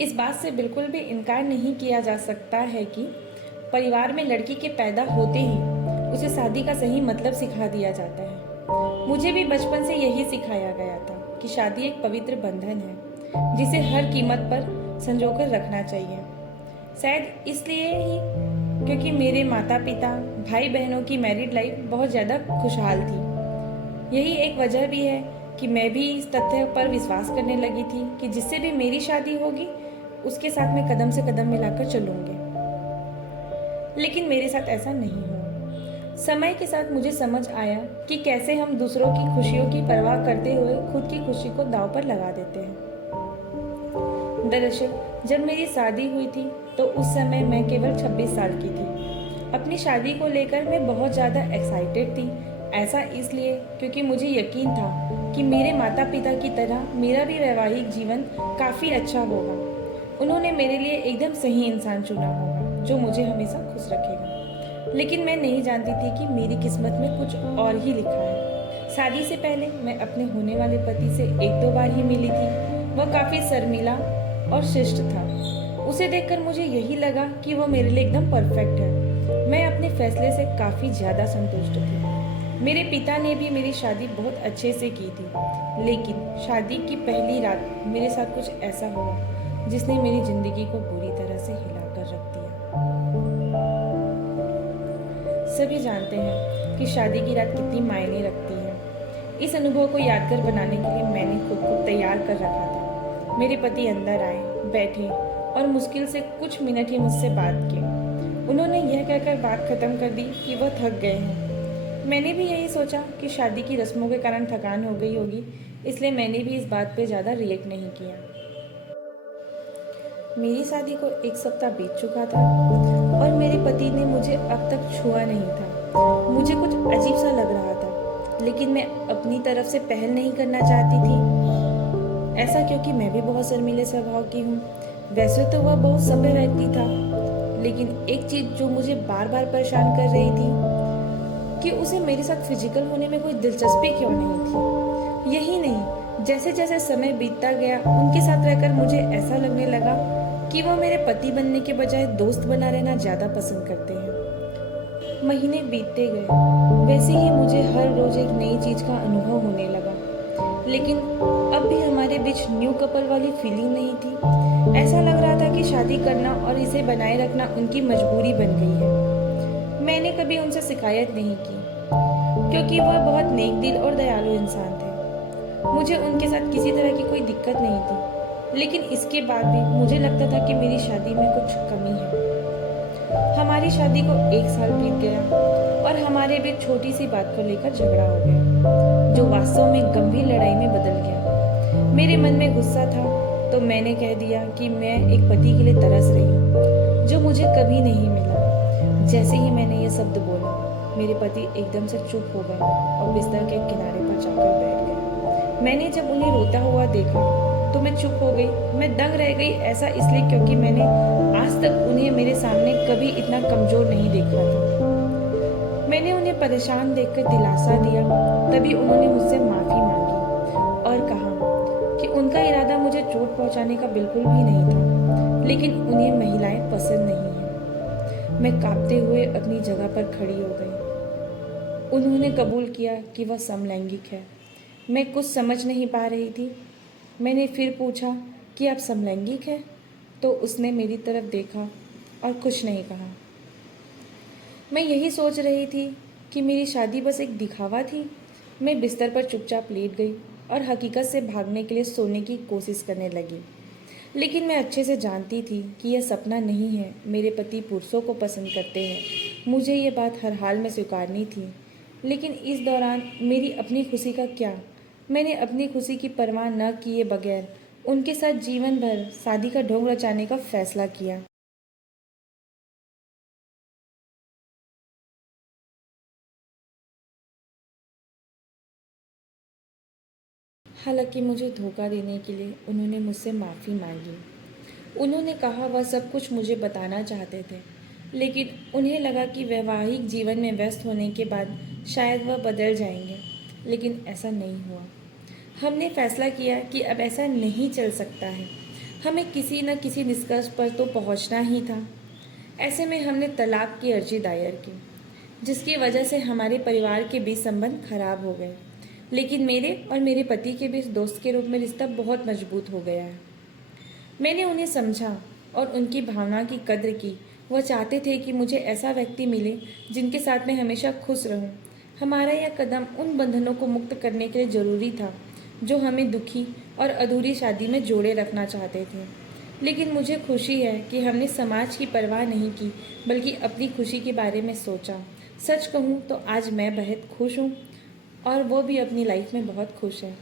इस बात से बिल्कुल भी इनकार नहीं किया जा सकता है कि परिवार में लड़की के पैदा होते ही उसे शादी का सही मतलब सिखा दिया जाता है। मुझे भी बचपन से यही सिखाया गया था कि शादी एक पवित्र बंधन है जिसे हर कीमत पर संजोकर रखना चाहिए। शायद इसलिए ही क्योंकि मेरे माता पिता भाई बहनों की मैरिड लाइफ बहुत ज़्यादा खुशहाल थी। यही एक वजह भी है कि मैं भी इस तथ्य पर विश्वास करने लगी थी कि जिससे भी मेरी शादी होगी उसके साथ मैं कदम से कदम मिलाकर चलूंगी। लेकिन मेरे साथ ऐसा नहीं हुआ। समय के साथ मुझे समझ आया कि कैसे हम दूसरों की खुशियों की परवाह करते हुए खुद की खुशी को दांव पर लगा देते हैं। दरअसल जब मेरी शादी हुई थी तो उस समय मैं केवल 26 साल की थी। अपनी शादी को लेकर मैं बहुत ज़्यादा एक्साइटेड थी। ऐसा इसलिए क्योंकि मुझे यकीन था कि मेरे माता पिता की तरह मेरा भी वैवाहिक जीवन काफ़ी अच्छा होगा। उन्होंने मेरे लिए एकदम सही इंसान चुना होगा जो मुझे हमेशा खुश रखेगा। लेकिन मैं नहीं जानती थी कि मेरी किस्मत में कुछ और ही लिखा है। शादी से पहले मैं अपने होने वाले पति से एक दो बार ही मिली थी। वह काफ़ी शर्मीला और शिष्ट था। उसे देखकर मुझे यही लगा कि वह मेरे लिए एकदम परफेक्ट है। मैं अपने फैसले से काफ़ी ज़्यादा संतुष्ट थी। मेरे पिता ने भी मेरी शादी बहुत अच्छे से की थी। लेकिन शादी की पहली रात मेरे साथ कुछ ऐसा हुआ जिसने मेरी ज़िंदगी को बुरी तरह से हिलाकर रख दिया। सभी जानते हैं कि शादी की रात कितनी मायने रखती है। इस अनुभव को यादगार बनाने के लिए मैंने खुद को तैयार कर रखा था। मेरे पति अंदर आए, बैठे और मुश्किल से कुछ मिनट ही मुझसे बात की। उन्होंने यह कहकर बात खत्म कर दी कि वह थक गए हैं। मैंने भी यही सोचा कि शादी की रस्मों के कारण थकान हो गई होगी, इसलिए मैंने भी इस बात पे ज़्यादा रिएक्ट नहीं किया। मेरी शादी को एक सप्ताह बीत चुका था और मेरे पति ने मुझे अब तक छुआ नहीं था। मुझे कुछ अजीब सा लग रहा था, लेकिन मैं अपनी तरफ से पहल नहीं करना चाहती थी। ऐसा क्योंकि मैं भी बहुत शर्मीले स्वभाव की हूँ। वैसे तो वह बहुत सभ्य व्यक्ति था, लेकिन एक चीज़ जो मुझे बार बार परेशान कर रही थी कि उसे मेरे साथ फिजिकल होने में कोई दिलचस्पी क्यों नहीं थी। यही नहीं, जैसे जैसे समय बीतता गया उनके साथ रहकर मुझे ऐसा लगने लगा कि वो मेरे पति बनने के बजाय दोस्त बना रहना ज़्यादा पसंद करते हैं। महीने बीतते गए, वैसे ही मुझे हर रोज़ एक नई चीज़ का अनुभव होने लगा। लेकिन अब भी हमारे बीच न्यू कपल वाली फीलिंग नहीं थी। ऐसा लग रहा था कि शादी करना और इसे बनाए रखना उनकी मजबूरी बन गई है। मैंने कभी उनसे शिकायत नहीं की क्योंकि वह बहुत नेक दिल और दयालु इंसान थे। मुझे उनके साथ किसी तरह की कोई दिक्कत नहीं थी, लेकिन इसके बाद भी मुझे लगता था कि मेरी शादी में कुछ कमी है। हमारी शादी को 1 साल बीत गया और हमारे बीच छोटी सी बात को लेकर झगड़ा हो गया, जो वास्तव में गंभीर लड़ाई में बदल गया। मेरे मन में गुस्सा था तो मैंने कह दिया कि मैं एक पति के लिए तरस रही हूँ जो मुझे कभी नहीं मिला। जैसे ही मैंने ये शब्द बोला, मेरे पति एकदम से चुप हो गए और बिस्तर के किनारे पर जाकर बैठ गए। मैंने जब उन्हें रोता हुआ देखा तो मैं चुप हो गई। मैं दंग रह गई। ऐसा इसलिए क्योंकि मैंने आज तक उन्हें मेरे सामने कभी इतना कमजोर नहीं देखा था। मैंने उन्हें परेशान देखकर दिलासा दिया। तभी उन्होंने मुझसे माफ़ी मांगी और कहा कि उनका इरादा मुझे चोट पहुंचाने का बिल्कुल भी नहीं था, लेकिन उन्हें महिलाएं पसंद नहीं हैं। मैं कांपते हुए अपनी जगह पर खड़ी हो गई। उन्होंने कबूल किया कि वह समलैंगिक है। मैं कुछ समझ नहीं पा रही थी। मैंने फिर पूछा कि आप समलैंगिक हैं? तो उसने मेरी तरफ देखा और कुछ नहीं कहा। मैं यही सोच रही थी कि मेरी शादी बस एक दिखावा थी। मैं बिस्तर पर चुपचाप लेट गई और हकीकत से भागने के लिए सोने की कोशिश करने लगी। लेकिन मैं अच्छे से जानती थी कि यह सपना नहीं है। मेरे पति पुरुषों को पसंद करते हैं। मुझे ये बात हर हाल में स्वीकारनी थी। लेकिन इस दौरान मेरी अपनी खुशी का क्या? मैंने अपनी खुशी की परवाह न किए बगैर उनके साथ जीवन भर शादी का ढोंग रचाने का फैसला किया। हालांकि मुझे धोखा देने के लिए उन्होंने मुझसे माफ़ी मांगी। उन्होंने कहा वह सब कुछ मुझे बताना चाहते थे, लेकिन उन्हें लगा कि वैवाहिक जीवन में व्यस्त होने के बाद शायद वह बदल जाएंगे। लेकिन ऐसा नहीं हुआ। हमने फैसला किया कि अब ऐसा नहीं चल सकता है। हमें किसी न किसी निष्कर्ष पर तो पहुंचना ही था। ऐसे में हमने तलाक की अर्जी दायर की, जिसकी वजह से हमारे परिवार के बीच संबंध खराब हो गए। लेकिन मेरे और मेरे पति के बीच दोस्त के रूप में रिश्ता बहुत मजबूत हो गया है। मैंने उन्हें समझा और उनकी भावना की कद्र की। वह चाहते थे कि मुझे ऐसा व्यक्ति मिले जिनके साथ मैं हमेशा खुश रहूं। हमारा यह कदम उन बंधनों को मुक्त करने के लिए ज़रूरी था जो हमें दुखी और अधूरी शादी में जोड़े रखना चाहते थे। लेकिन मुझे खुशी है कि हमने समाज की परवाह नहीं की, बल्कि अपनी खुशी के बारे में सोचा। सच कहूँ तो आज मैं बेहद खुश हूँ और वो भी अपनी लाइफ में बहुत खुश है।